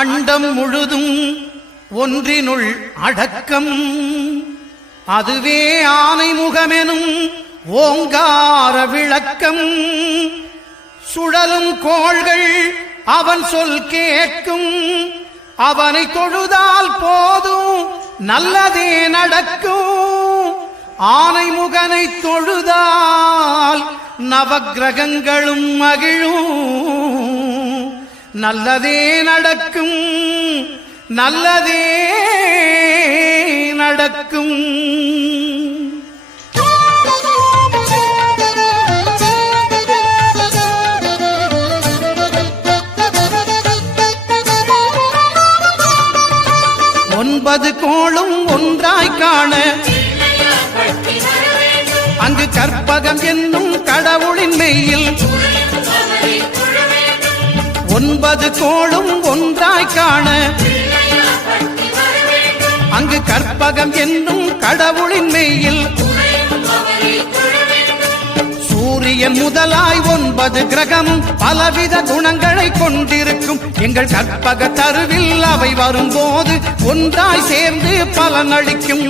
அண்டம் முழுதும் ஒன்றினுள் அடக்கம், அதுவே ஆனைமுகமெனும் ஓங்கார விளக்கம். சுழலும் கோள்கள் அவன் சொல் கேட்கும், அவனை தொழுதால் போதும் நல்லதே நடக்கும். ஆனைமுகனை தொழுதால் நவக்கிரகங்களும் மகிழும், நல்லதே நடக்கும், நல்லதே நடக்கும். ஒன்பது கோளும் ஒன்றாய் காண அங்கு கற்பகம் என்னும் கடவுளின் மெய்யில். ஒன்பது கோளும் ஒன்றாய் காண அங்கு கற்பகம் என்னும் கடவுளின் மெய்யில். சூரியன் முதலாய் 9 கிரகமும் பலவித குணங்களை கொண்டிருக்கும். எங்கள் கற்பக தருவில் அவை வரும்போது ஒன்றாய் சேர்ந்து பலனளிக்கும்.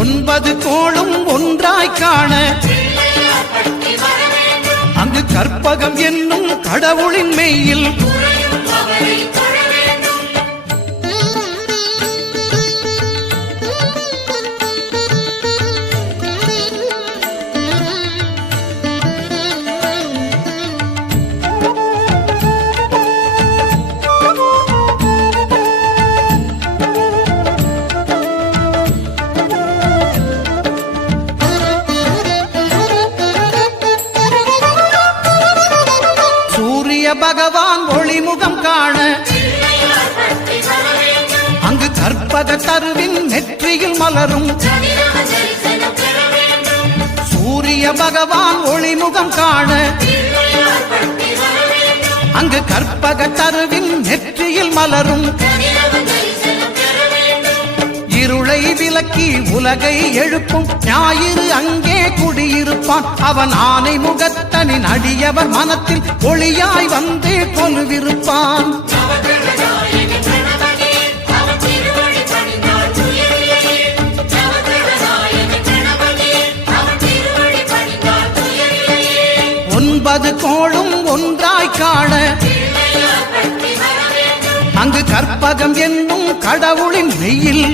ஒன்பது கோளும் ஒன்றாய் காண அங்கு கற்பகம் என்னும் கடவுளின் மெய்யில். பகவான் ஒளிமுகம் காண அங்கு கற்பக தருவின் நெற்றியில் மலரும். சூரிய பகவான் ஒளிமுகம் காண அங்கு கற்பக தருவின் நெற்றியில் மலரும். இருளை விலக்கி உலகை எழுப்பும் ஞாயிறு அங்கே குடியிருப்பான். அவன் ஆனை முகத்தனின் அடியவர் மனத்தில் ஒளியாய் வந்து கொலுவிருப்பான். ஒன்பது கோளும் ஒன்றாய் காண அங்கு கற்பகம் என்னும் கடவுளின் மெய்யில்.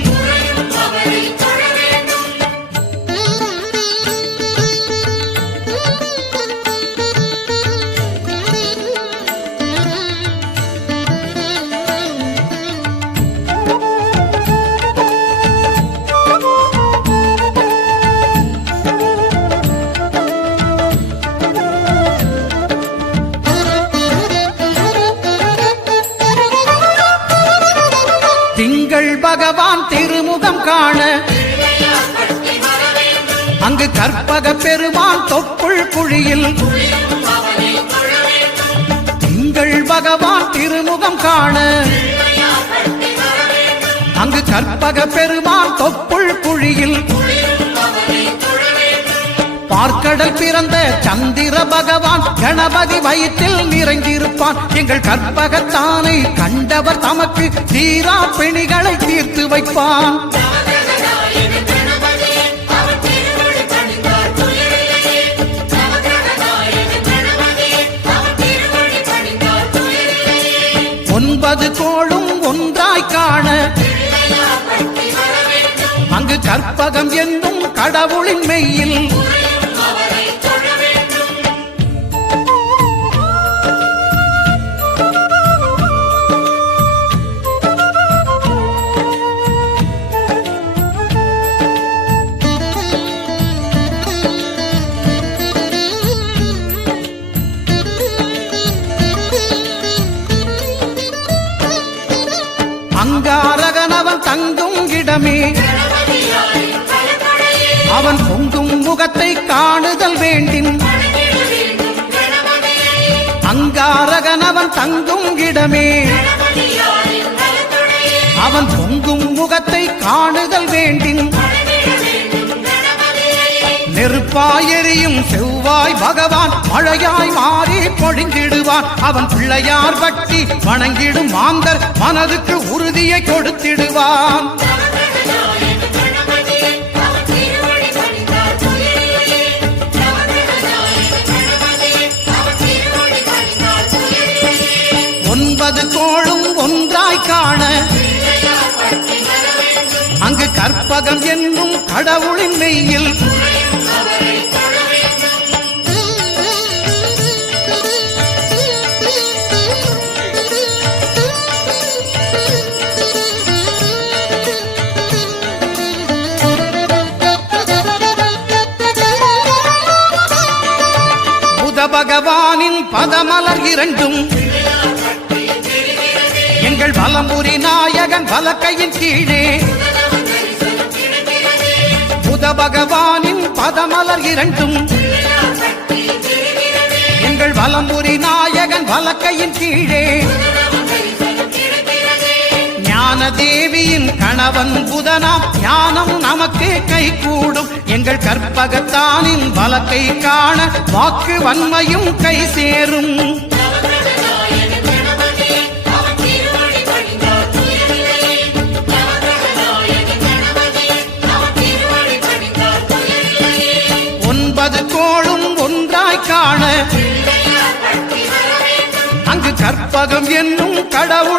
திங்கள் பகவான் திருமுகம் காண அங்கு கற்பக பெருமான் தொப்புள் குழியில். திங்கள் பகவான் திருமுகம் காண அங்கு கற்பக பெருமான் தொப்புள் குழியில். பார்க்கடல் பிறந்த சந்திர பகவான் கணபதி வயிற்றில் நிறைந்திருப்பான். எங்கள் கற்பகத்தானை கண்டவர் தமக்கு தீரா பிணிகளை தீர்த்து வைப்பான். ஒன்பது கோளும் ஒன்றாய் காண அங்கு கற்பகம் என்னும் கடவுளின் மெய்யில். அங்காரகனவன் தங்கும் இடமே அவன் பொங்கும் முகத்தை காணுதல் வேண்டின். அங்காரகனவன் தங்கும் இடமே அவன் பொங்கும் முகத்தை காணுதல் வேண்டின். நெருப்பாய் எரியும் செவ்வாய் பகவான் மழையாய் மாறி பொழிந்திடுவான். அவன் பிள்ளையார் பட்டி வணங்கிடும் மாந்தர் மனதுக்கு உறுதியை கொடுத்திடுவான். ஒன்பது கோளும் ஒன்றாய் காண அங்கு கற்பகம் என்னும் கடவுளின் மெய்யில் புத பகவானின் பதமலர் இரண்டும் எங்கள் வலம்புரி நாயகன் வலக்கையின் கீழே புத பகவானின் பதமலர் இரண்டும் எங்கள் வலம்புரி நாயகன் வலக்கையின் கீழே ஞான தேவியின் கணவன் புதனாம் ஞானம் நமக்கு கைகூடும். எங்கள் கற்பகத்தானின் வலக்கை காண வாக்கு வன்மையும் கை சேரும். ஒன்பது கோளும் ஒன்றாய் காண அங்கு கற்பகம் என்னும் கடவுள்